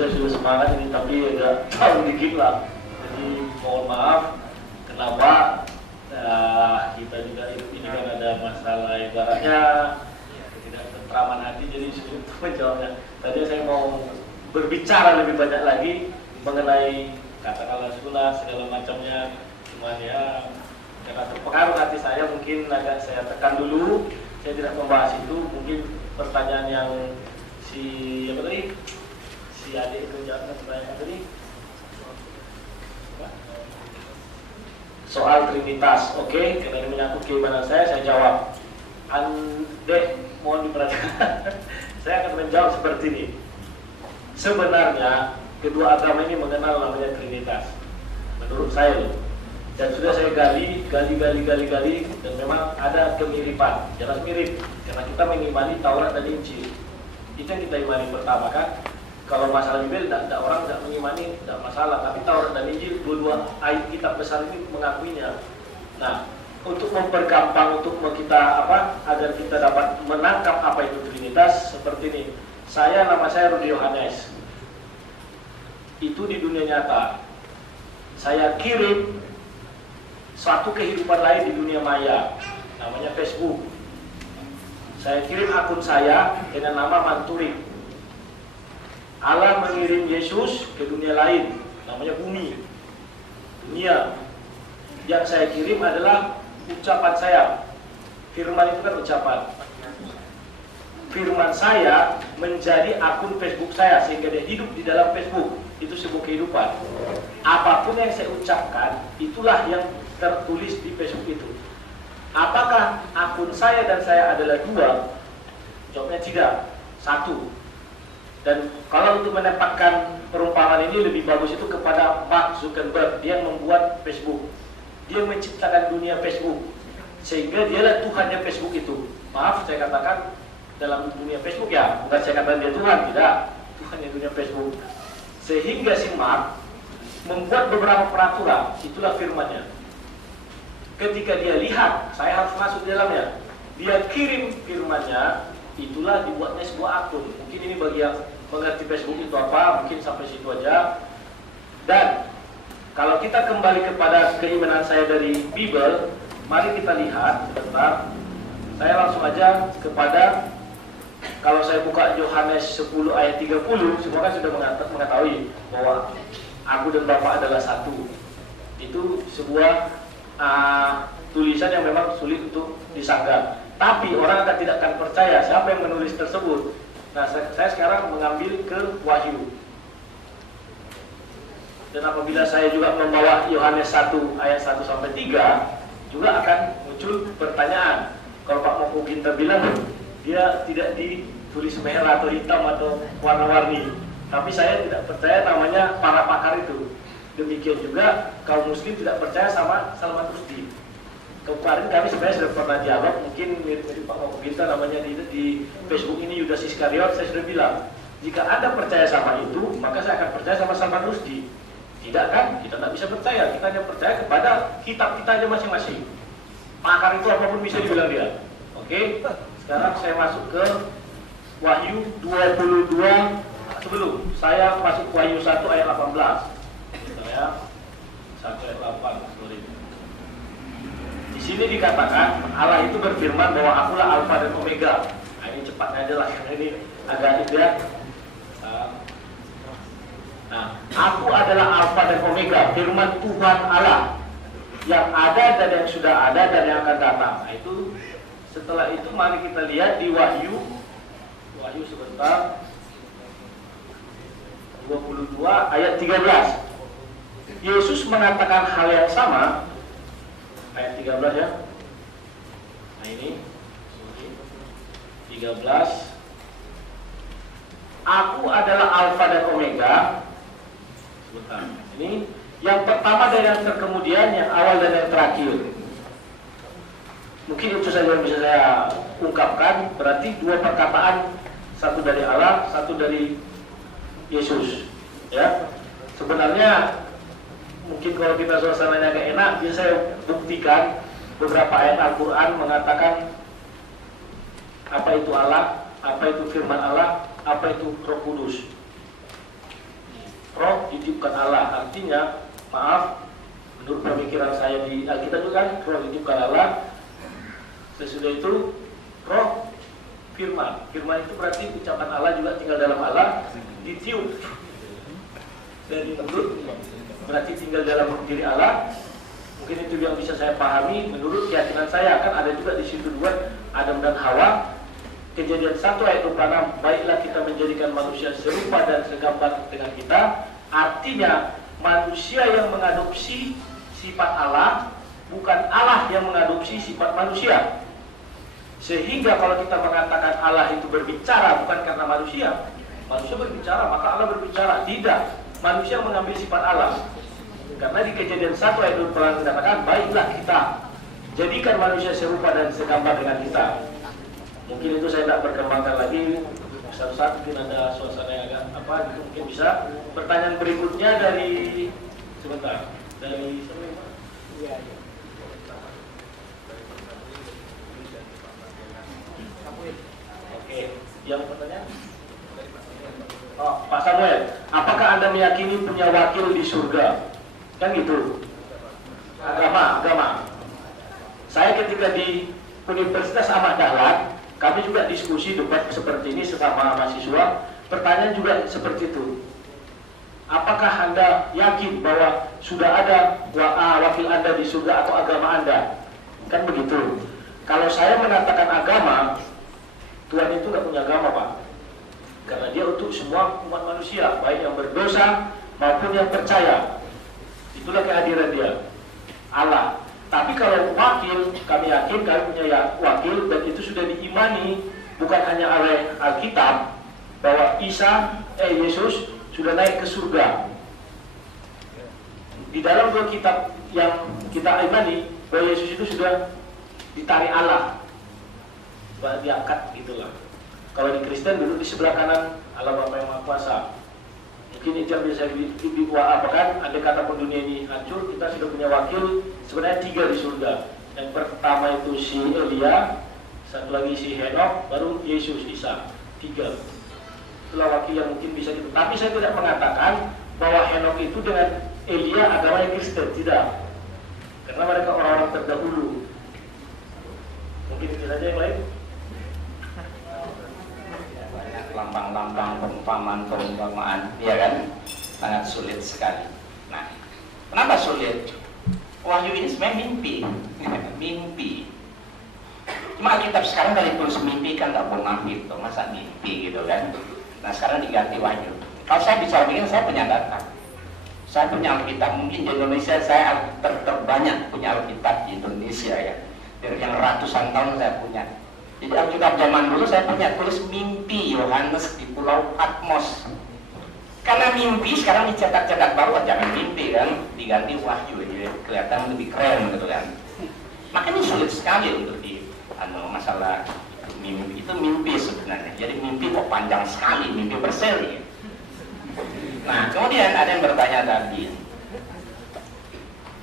saya sudah semangat ini, tapi agak jauh dikit lah. Jadi mohon maaf, kenapa kita juga ini kan ada masalah ibaratnya ketidaktentraman hati, jadi sulit untuk menjawabnya. Tadi saya mau berbicara lebih banyak lagi mengenai katakanlah sunnah segala macamnya, cuman ya karena terpengaruh hati saya mungkin agak saya tekan dulu. Saya tidak membahas itu. Mungkin pertanyaan yang si adik itu jawab pertanyaan tadi soal Trinitas. Oke, karena ini menyangkut keimanan saya jawab. Dek, mohon diperhatikan. Saya akan menjawab seperti ini. Sebenarnya kedua agama ini mengenal namanya Trinitas. Menurut saya loh. Dan sudah saya gali, dan memang ada kemiripan. Jelas mirip, karena kita mengimani Taurat dan Injil. Itu yang kita imani pertama kan. Kalau masalah Bible, orang tidak mengimani, tidak masalah. Tapi Taurat dan Injil, dua-dua ayat kitab besar ini mengakuinya. Nah, untuk mempergampang, untuk kita agar kita dapat menangkap apa itu Trinitas, seperti ini. Nama saya Rudi Yohanes. Itu di dunia nyata. Saya kirim satu kehidupan lain di dunia maya, namanya Facebook. Saya kirim akun saya dengan nama Manturik. Allah mengirim Yesus ke dunia lain, namanya bumi, dunia. Yang saya kirim adalah ucapan saya. Firman itu kan ucapan. Firman saya menjadi akun Facebook saya, sehingga dia hidup di dalam Facebook. Itu sebuah kehidupan. Apapun yang saya ucapkan, itulah yang tertulis di Facebook itu. Apakah akun saya dan saya adalah dua? Jawabnya tidak, satu. Dan kalau untuk menempatkan perumpamaan ini lebih bagus itu kepada Mark Zuckerberg. Dia yang membuat Facebook, dia menciptakan dunia Facebook, sehingga dialah Tuhannya Facebook itu. Maaf saya katakan dalam dunia Facebook ya, bukan saya katakan dia Tuhan, tidak. Tuhannya dunia Facebook. Sehingga si Mark membuat beberapa peraturan, itulah firmannya. Ketika dia lihat, saya harus masuk di dalamnya. Dia kirim firmannya, itulah dibuatnya sebuah akun. Mungkin ini bagi yang mengerti Facebook itu apa, mungkin sampai situ aja. Dan kalau kita kembali kepada keimanan saya dari Bible, mari kita lihat sebentar. Saya langsung aja kepada, kalau saya buka Yohanes 10 ayat 30, semua kan sudah mengetahui bahwa aku dan Bapa adalah satu. Itu sebuah tulisan yang memang sulit untuk disanggah. Tapi orang tidak akan percaya siapa yang menulis tersebut. Nah, saya sekarang mengambil ke Wahyu. Dan apabila saya juga membawa Yohanes 1 ayat 1 sampai 3, juga akan muncul pertanyaan. Kalau Pak Moko Ginta bilang dia tidak ditulis merah atau hitam atau warna-warni, tapi saya tidak percaya, namanya para pakar itu. Demikian juga kaum muslim tidak percaya sama Salman Rushdie. Kemarin kami sebenarnya sudah pernah dialog, mungkin mirip Pak Moko Ginta namanya di Facebook ini, Yudas Iskariot. Saya sudah bilang, jika Anda percaya sama itu, maka saya akan percaya sama Salman Rushdie. Tidak kan? Kita tidak bisa percaya. Kita hanya percaya kepada kitab kita aja masing-masing. Pakar itu apapun bisa dibilang dia. Oke, sekarang saya masuk ke Wahyu 22. Sebelum saya masuk ke Wahyu 1 ayat 18. Saya 1 ayat 8. Sorry. Di sini dikatakan Allah itu berfirman bahwa akulah Alfa dan Omega. Nah, ini cepat aja lah, karena ini agak ya. Nah, aku adalah Alfa dan Omega, firman Tuhan Allah, yang ada dan yang sudah ada dan yang akan datang. Nah, itu setelah itu mari kita lihat di Wahyu sebentar, 22 ayat 13. Yesus mengatakan hal yang sama, ayat 13 ya. Nah ini 13. Aku adalah Alfa dan Omega. Sebentar. Ini yang pertama dan yang terkemudian, yang awal dan yang terakhir. Mungkin itu saja yang bisa saya ungkapkan. Berarti dua perkataan, satu dari Allah, satu dari Yesus. Ya, sebenarnya mungkin kalau kita suasananya agak enak, bisa saya buktikan beberapa ayat Al-Quran mengatakan apa itu Allah, apa itu firman Allah, apa itu Roh Kudus. roh ditiupkan Allah. Artinya, maaf, menurut pemikiran saya di Alkitab juga kan, roh ditiupkan Allah. Sesudah itu, roh firman. Firman itu berarti ucapan Allah juga tinggal dalam Allah, ditiup dari mulut, berarti tinggal dalam diri Allah. Mungkin itu yang bisa saya pahami. Menurut keyakinan saya, kan ada juga di situ dua, Adam dan Hawa. Kejadian 1 ayat 26, baiklah kita menjadikan manusia serupa dan segambar dengan kita. Artinya manusia yang mengadopsi sifat Allah, bukan Allah yang mengadopsi sifat manusia. Sehingga kalau kita mengatakan Allah itu berbicara bukan karena manusia berbicara maka Allah berbicara. Tidak, manusia mengambil sifat Allah. Karena di Kejadian 1 ayat 26 dikatakan, baiklah kita jadikan manusia serupa dan segambar dengan kita. Mungkin itu saya tidak perkembangkan lagi. Satu-satu mungkin ada suasana yang agak apa gitu, mungkin bisa. Pertanyaan berikutnya dari sebentar dari Oke, yang pertanyaan Pak Samuel, apakah Anda meyakini punya wakil di surga? Kan gitu. Agama. Saya ketika di Universitas Ahmad Dahlan, kami juga diskusi debat seperti ini sesama mahasiswa. Pertanyaan juga seperti itu. Apakah Anda yakin bahwa sudah ada wakil Anda di surga atau agama Anda? Kan begitu. Kalau saya mengatakan agama, Tuhan itu nggak punya agama, Pak. Karena dia untuk semua umat manusia, baik yang berdosa maupun yang percaya. Itulah kehadiran dia, Allah. Tapi kalau wakil, kami yakin kami punya wakil, dan itu sudah diimani bukan hanya oleh Alkitab bahwa Yesus sudah naik ke surga. Di dalam dua kitab yang kita imani bahwa Yesus itu sudah ditarik Allah, diangkat gitulah. Kalau di Kristen duduk di sebelah kanan Allah Bapa yang Maha Kuasa. Mungkin itu yang bisa diapakah andai kata pun dunia ini hancur, kita sudah punya wakil sebenarnya 3 di surga. Yang pertama itu si Elia, satu lagi si Henok, baru Yesus Isa. 3. Itulah wakil yang mungkin bisa kita. Tapi saya tidak mengatakan bahwa Henok itu dengan Elia agamanya Kristen, tidak. Karena mereka orang-orang terdahulu. Mungkin itu saja yang lain. Lambang-lambang perumpamaan, ya kan, sangat sulit sekali. Nah, kenapa sulit? Wahyu ini sebenarnya mimpi. Cuma Alkitab sekarang dari tulis mimpi kan nggak munafik tuh, masa mimpi gitu kan? Nah sekarang diganti wahyu. Kalau saya bicara begini, saya punya data. Saya punya Alkitab, mungkin di Indonesia saya terbanyak punya Alkitab di Indonesia ya. Dari yang ratusan tahun saya punya. Jadi Alkitab zaman dulu saya punya tulis mimpi Yohanes di Pulau Patmos. Karena mimpi sekarang dicetak-cetak baru, jangan mimpi kan, diganti wahyu, jadi kelihatan lebih keren gitu kan. Makanya sulit sekali untuk masalah mimpi itu mimpi sebenarnya. Jadi mimpi kok panjang sekali, mimpi berseri. Nah kemudian ada yang bertanya tadi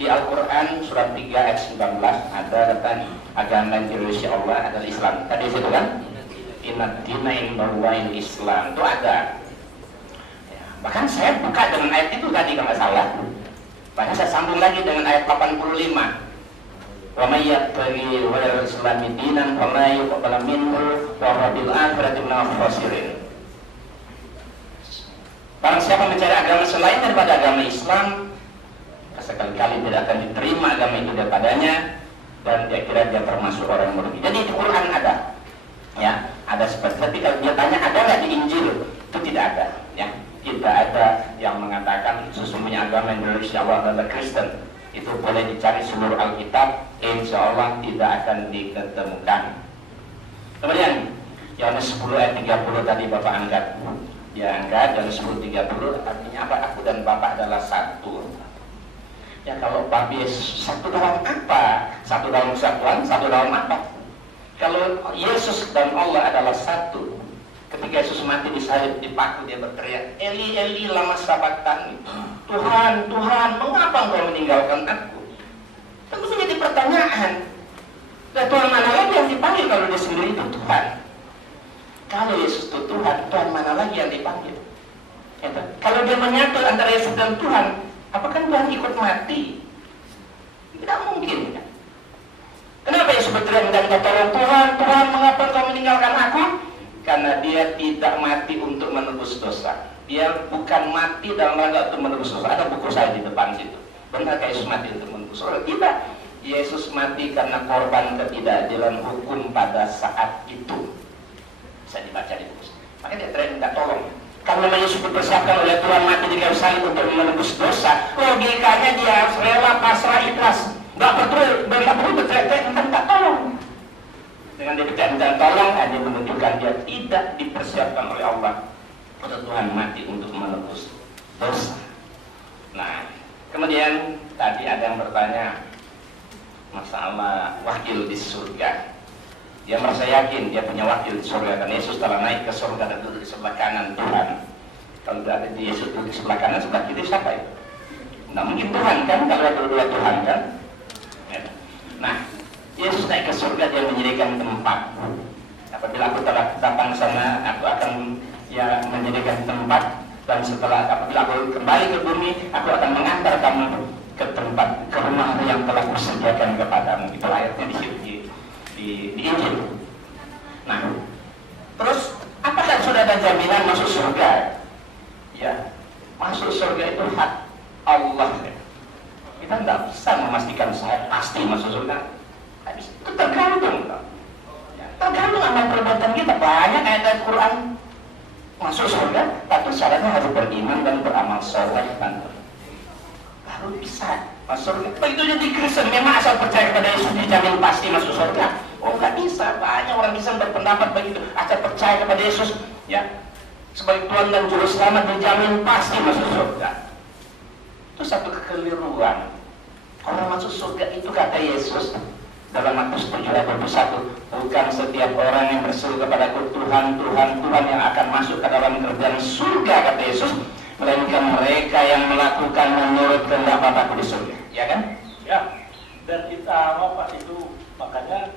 di Al-Quran surat 3 ayat 19 ada tentang agama yang diridhoi Allah adalah Islam. Tadi situ kan, Inna dina indallahi Islam itu ada. Ya, bahkan saya buka dengan ayat itu tadi kalau nggak salah. Bahkan saya sambung lagi dengan ayat 85. Wa may yabtaghi ghairal islami dinan fala yuqbal minhu wa huwa bil akhirati minal khasirin. Barang siapa mencari agama selain daripada agama Islam, sekali-kali tidak akan diterima agama itu daripadanya, dan dia kira dia termasuk orang merugi. Jadi di Quran ada, ya, ada seperti. Tapi kalau dia tanya ada nggak di Injil, itu tidak ada, ya, tidak ada yang mengatakan sesungguhnya agama yang diridhoi Allah adalah Kristen. Itu boleh dicari seluruh Alkitab, insya Allah tidak akan diketemukan. Kemudian Yohanes 10 ayat 30 tadi Bapak angkat, dia angkat dan 10:30 artinya apa? Aku dan Bapak adalah satu. Ya kalau Bapak satu dalam apa? Satu dalam kesatuan, satu dalam apa? Kalau Yesus dan Allah adalah satu, ketika Yesus mati di salib, dipaku, dia berteriak, Eli Eli lama sabachthani, Tuhan, Tuhan, mengapa engkau meninggalkan aku? Tentu menjadi pertanyaan. Dan Tuhan mana lagi yang dipanggil kalau dia sendiri itu Tuhan? Kalau Yesus itu Tuhan, Tuhan mana lagi yang dipanggil? Kalau dia menyatu antara Yesus dan Tuhan, apakah Tuhan ikut mati? Tidak mungkin. Kenapa Yesus berteriak dan tolong Tuhan, Tuhan mengapa Engkau meninggalkan aku? Karena dia tidak mati untuk menebus dosa. Dia bukan mati dalam rangka untuk menebus dosa. Ada buku saya di depan situ. Benarkah Yesus mati untuk menebus dosa? Tidak. Yesus mati karena korban ketidakadilan hukum pada saat itu. Bisa dibaca di buku. Makanya dia teriak minta tolong. Karena Yesus dipersiapkan oleh Tuhan mati di kayu salib untuk menebus dosa, logikanya dia harus rela pasrah ikhlas. Nggak perlu berteriak-teriak minta tolong. Dengan dia berteriak minta tolong, hanya menunjukkan dia tidak dipersiapkan oleh Allah untuk Tuhan mati untuk menebus dosa. Nah, kemudian tadi ada yang bertanya masalah wakil di surga. Dia merasa yakin dia punya wakil di surga, karena Yesus telah naik ke surga dan duduk di sebelah kanan Tuhan. Kalau berada di Yesus duduk di sebelah kanan, sebelah kiri siapa itu? Nggak mungkin Tuhan kan, kalau dua-dua Tuhan kan. Nah, Yesus naik ke surga, dia menyediakan tempat. Apabila aku telah datang sana, aku akan menyediakan tempat. Dan setelah apabila aku kembali ke bumi, aku akan mengantar kamu ke tempat, ke rumah yang telah kusediakan kepadamu. Itu ayatnya di situ di Injil. Nah, terus apakah sudah ada jaminan masuk surga? Ya, masuk surga itu hak Allah. Kita tidak bisa memastikan saya pasti masuk surga. Itu tergantung. Ya, tergantung amal perbuatan kita. Banyak ayat Al-Quran masuk surga, tapi syaratnya harus beriman dan beramal soleh. Baru bisa masuk surga. Begitu jadi Kristen, memang asal percaya kepada Yesus dijamin pasti masuk surga. Oh, nggak bisa. Banyak orang bisa berpendapat begitu. Asal percaya kepada Yesus, ya, sebagai Tuhan dan Juru Selamat dijamin pasti masuk surga. Itu satu kekeliruan. Orang masuk surga itu kata Yesus dalam Matius 7 ayat 21, bukan setiap orang yang berseru kepadaku Tuhan, Tuhan, Tuhan yang akan masuk ke dalam kerajaan surga kata Yesus, melainkan mereka yang melakukan menurut kehendak Bapa di surga. Ya kan? Ya. Dan kita apa itu makanya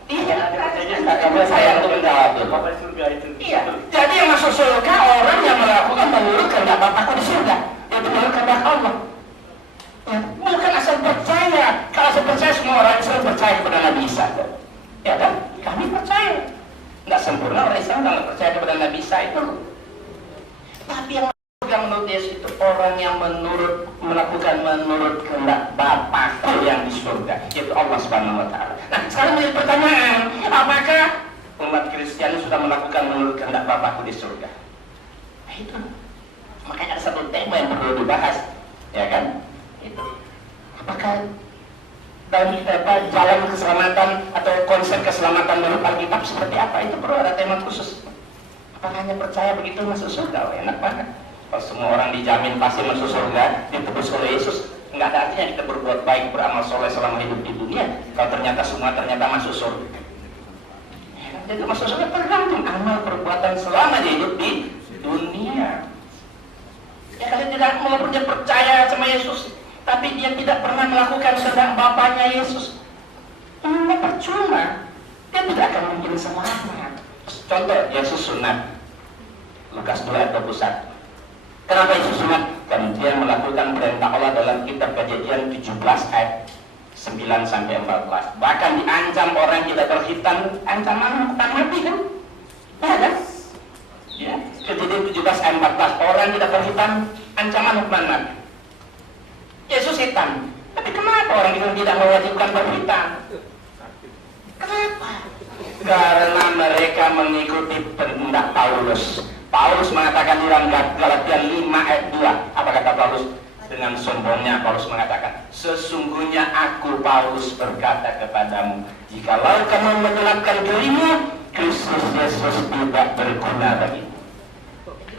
saya untuk menjawab Bapak di surga itu. Iya. Jadi yang masuk surga orang yang melakukan menurut kehendak Bapakku di surga, yaitu menurut kehendak Allah. Ya, bukan asal percaya. Kalau asal percaya, semua orang Islam percaya kepada Nabi Isa. Ya kan? Kami percaya. Nggak sempurna orang Islam kalau percaya kepada Nabi Isa itu. Tapi yang menurut Yesus itu orang yang melakukan menurut kehendak Bapakku yang di surga, yaitu Allah Subhanahu wa taala. Nah, sekarang menjadi pertanyaan, apakah umat Kristiani sudah melakukan menurut kehendak Bapakku di surga? Nah, itu. Makanya ada satu tema yang perlu dibahas, ya kan? Itu. Apakah dalam jalan keselamatan atau konsep keselamatan menurut Alkitab seperti apa? Itu perlu ada tema khusus. Apakah hanya percaya begitu masuk surga? Oh, enak banget. Kalau semua orang dijamin pasti masuk surga, ditebus oleh Yesus, nggak ada artinya kita berbuat baik, beramal soleh selama hidup di dunia. Kalau ternyata semua masuk surga. Jadi masuk surga tergantung amal perbuatan selama dia hidup di dunia. Ya kalau tidak, walaupun dia percaya sama Yesus, tapi dia tidak pernah melakukan kehendak Bapaknya Yesus, ini percuma. Dia tidak akan mungkin selamat. Contoh, Yesus sunat. Lukas 2 ayat 21. Kenapa Yesus sunat? Karena dia melakukan perintah Allah dalam kitab Kejadian 17 ayat 9 sampai 14. Bahkan diancam orang yang tidak berkhitan, ancaman hukuman mati kan? Ya kan? Ya. Kejadian 17 ayat 14, orang tidak berkhitan, ancaman hukuman mati. Yesus hitam. Tapi kenapa orang yang tidak mewajibkan berkhitan? Kenapa? Karena mereka mengikuti perintah Paulus. Paulus mengatakan di dalam Galatia 5 ayat 2, apa kata Paulus? Dengan sombongnya Paulus mengatakan, sesungguhnya aku Paulus berkata kepadamu, jikalau kamu menyulapkan dirimu, Kristus Yesus tidak berguna bagimu.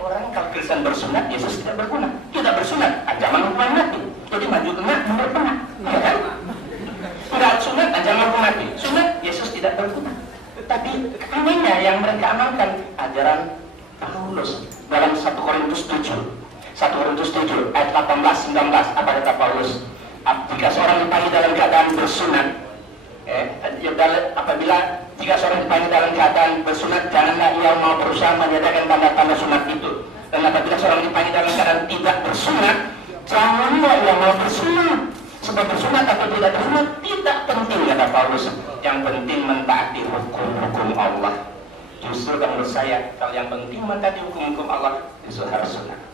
Orang kalau Kristen bersunat, Yesus tidak berguna. Tidak bersunat, ancaman hukuman mati. Jadi maju kena, mundur kena, ya kan? Enggak sunat, ancaman hukuman mati. Sunat, Yesus tidak berguna. Tetapi anehnya yang mereka amalkan ajaran Paulus dalam 1 Korintus 7 ayat 18-19, apa kata Paulus? Jika seorang dipanggil dalam keadaan bersunat, apabila jika seorang dipanggil dalam keadaan bersunat, janganlah ia mau berusaha menyediakan tanda-tanda sunat itu. Dan apabila seorang dipanggil dalam keadaan dikatakan tidak bersunat, janganlah yang mau bersunat. Sebab bersunat atau tidak bersunat tidak penting, kata Paulus. Yang penting mentaati hukum-hukum Allah. Justru menurut saya, kalau yang penting mentaati hukum-hukum Allah, itu harus sunat.